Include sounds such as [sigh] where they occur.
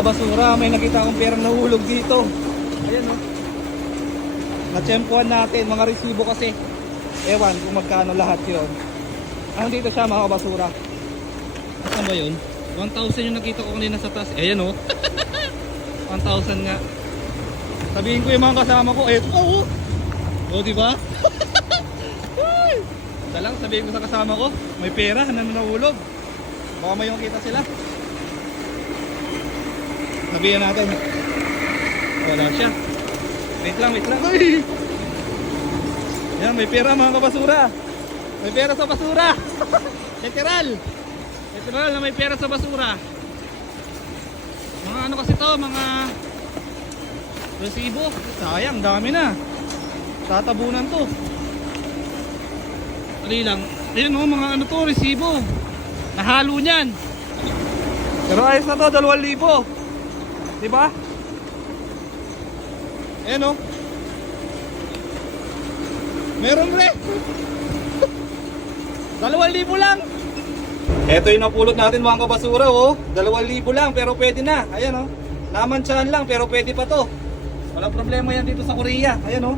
kabasura, may nakita akong perang nahulog dito. Ayan o. Natsempuan natin, mga resibo kasi. Ewan kung magkano lahat yun. Ano dito siya mga kabasura? Saan ba yun? 1,000 yung nakita ko kanina sa taas. Ayan [laughs] o. 1,000 nga. Sabihin ko yung mga kasama ko, eto oh. O, di ba? [laughs] Ay! Isa lang, sabihin ko sa kasama ko, may pera na nahulog. Baka may makita sila. Sabihin natin. Wala siya. Wait lang, wait lang. Ay! Yan, may pera mga kabasura. May pera sa basura. Literal. Literal na may pera sa basura. Mga ano kasi to, mga resibo. Sayang, dami na. Tatabunan to. Dali lang. Ayun oh, mga ano to, resibo. Nahalo niyan. Pero ayos na to, 2,000. Diba? Ayan oh. Meron re. 2,000 [laughs] lang. Ito yung napulot natin mga kabasura oh. 2,000 lang pero pwede na. Ayan oh. Naman lang pero pwede pa to. Walang problema yan dito sa Korea. Ayan oh.